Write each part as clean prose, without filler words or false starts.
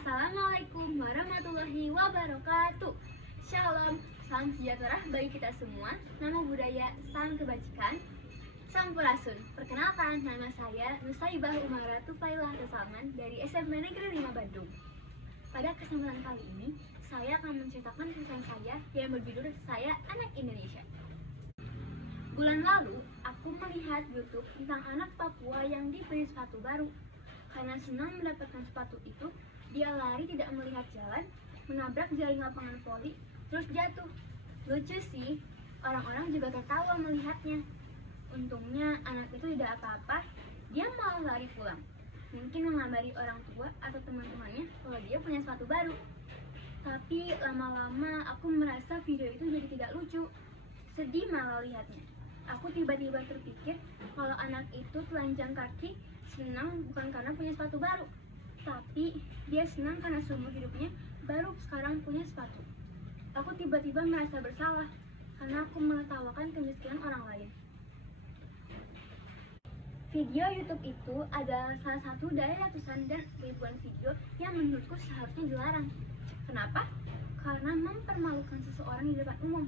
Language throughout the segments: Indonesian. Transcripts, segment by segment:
Assalamualaikum warahmatullahi wabarakatuh. Shalom, salam sejahtera bagi kita semua. Nama budaya, salam kebajikan, sampurasun. Perkenalkan, nama saya Nusaibah Umara Tufailah Salman dari SMP Negeri 5 Bandung. Pada kesempatan kali ini, saya akan menceritakan kisah saya yang berjudul Saya Anak Indonesia. Bulan lalu, aku melihat YouTube tentang anak Papua yang diberi sepatu baru. Karena senang mendapatkan sepatu itu, dia lari tidak melihat jalan, menabrak jaring lapangan voli, terus jatuh. Lucu sih, orang-orang juga tertawa melihatnya. Untungnya anak itu tidak apa-apa, dia malah lari pulang. Mungkin mengabari orang tua atau teman-temannya kalau dia punya sepatu baru. Tapi lama-lama aku merasa video itu jadi tidak lucu. Sedih malah lihatnya. Aku tiba-tiba terpikir kalau anak itu telanjang kaki senang bukan karena punya sepatu baru, tapi dia senang karena seumur hidupnya baru sekarang punya sepatu. Aku tiba-tiba merasa bersalah karena aku menertawakan kemiskinan orang lain. Video YouTube itu adalah salah satu dari ratusan dan ribuan video yang menurutku seharusnya dilarang. Kenapa? Karena mempermalukan seseorang di depan umum.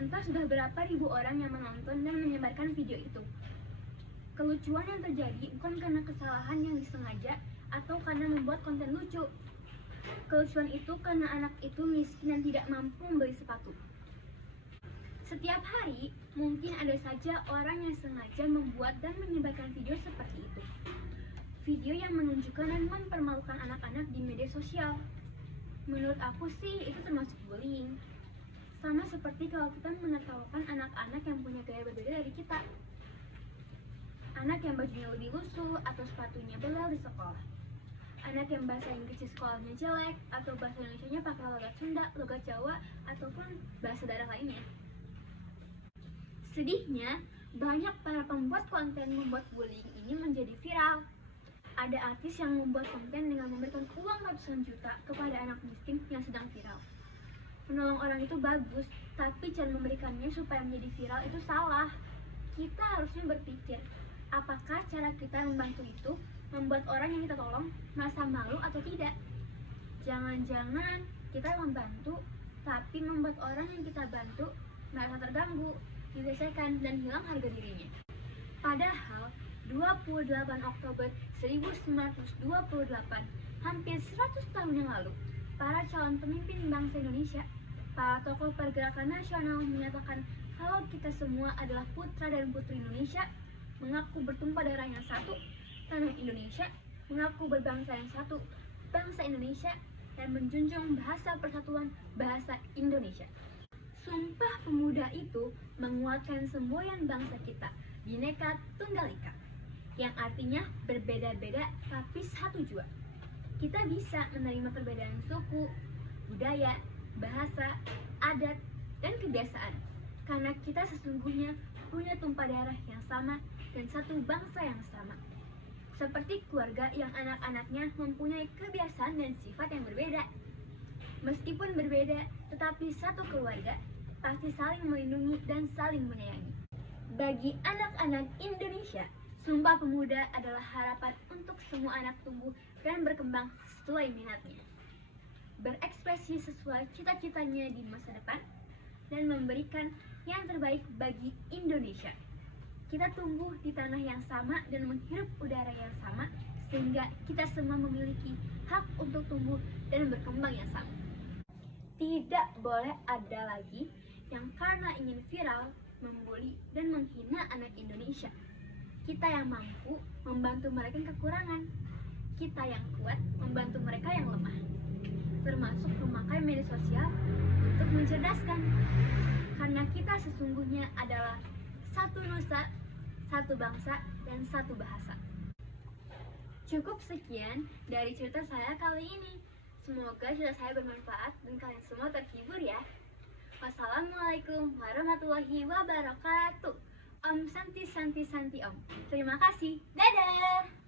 Entah sudah berapa ribu orang yang menonton dan menyebarkan video itu. Kelucuan yang terjadi bukan karena kesalahan yang disengaja atau karena membuat konten lucu. Kelucuan itu karena anak itu miskin dan tidak mampu membeli sepatu. Setiap hari, mungkin ada saja orang yang sengaja membuat dan menyebarkan video seperti itu. Video yang menunjukkan dan mempermalukan anak-anak di media sosial. Menurut aku sih, itu termasuk bullying. Sama seperti kalau kita menertawakan anak-anak yang punya gaya berbeda dari kita. Anak yang bajunya lebih lusuh atau sepatunya belal di sekolah. Anak yang bahasa Inggris di sekolahnya jelek atau bahasa Indonesianya pakai logat Sunda, logat Jawa, ataupun bahasa daerah lainnya. Sedihnya, banyak para pembuat konten membuat bullying ini menjadi viral. Ada artis yang membuat konten dengan memberikan uang ratusan juta kepada anak miskin yang sedang viral. Menolong orang itu bagus, tapi cara memberikannya supaya menjadi viral itu salah. Kita harusnya berpikir, apakah cara kita membantu itu membuat orang yang kita tolong merasa malu atau tidak? Jangan-jangan kita membantu, tapi membuat orang yang kita bantu merasa terganggu, dilecehkan, dan hilang harga dirinya. Padahal, 28 Oktober 1928, hampir 100 tahun yang lalu, para calon pemimpin bangsa Indonesia, para tokoh pergerakan nasional menyatakan kalau kita semua adalah putra dan putri Indonesia, mengaku bertumpah darah yang satu, tanah Indonesia, mengaku berbangsa yang satu, bangsa Indonesia, dan menjunjung bahasa persatuan bahasa Indonesia. Sumpah Pemuda itu menguatkan semboyan bangsa kita, Bhinneka Tunggal Ika, yang artinya berbeda-beda tapi satu jua. Kita bisa menerima perbedaan suku, budaya, bahasa, adat, dan kebiasaan, karena kita sesungguhnya punya tumpah darah yang sama dan satu bangsa yang sama. Seperti keluarga yang anak-anaknya mempunyai kebiasaan dan sifat yang berbeda. Meskipun berbeda, tetapi satu keluarga pasti saling melindungi dan saling menyayangi. Bagi anak-anak Indonesia, Sumpah Pemuda adalah harapan untuk semua anak tumbuh dan berkembang sesuai minatnya, berekspresi sesuai cita-citanya di masa depan, dan memberikan yang terbaik bagi Indonesia. Kita tumbuh di tanah yang sama dan menghirup udara yang sama, sehingga kita semua memiliki hak untuk tumbuh dan berkembang yang sama. Tidak boleh ada lagi yang karena ingin viral, membuli, dan menghina anak Indonesia. Kita yang mampu membantu mereka yang kekurangan. Kita yang kuat membantu mereka yang lemah. Termasuk memakai media sosial untuk mencerdaskan. Karena kita sesungguhnya adalah satu nusa, satu bangsa, dan satu bahasa. Cukup sekian dari cerita saya kali ini. Semoga cerita saya bermanfaat dan kalian semua terhibur ya. Wassalamualaikum warahmatullahi wabarakatuh. Om Santi Santi Santi Om. Terima kasih. Dadah.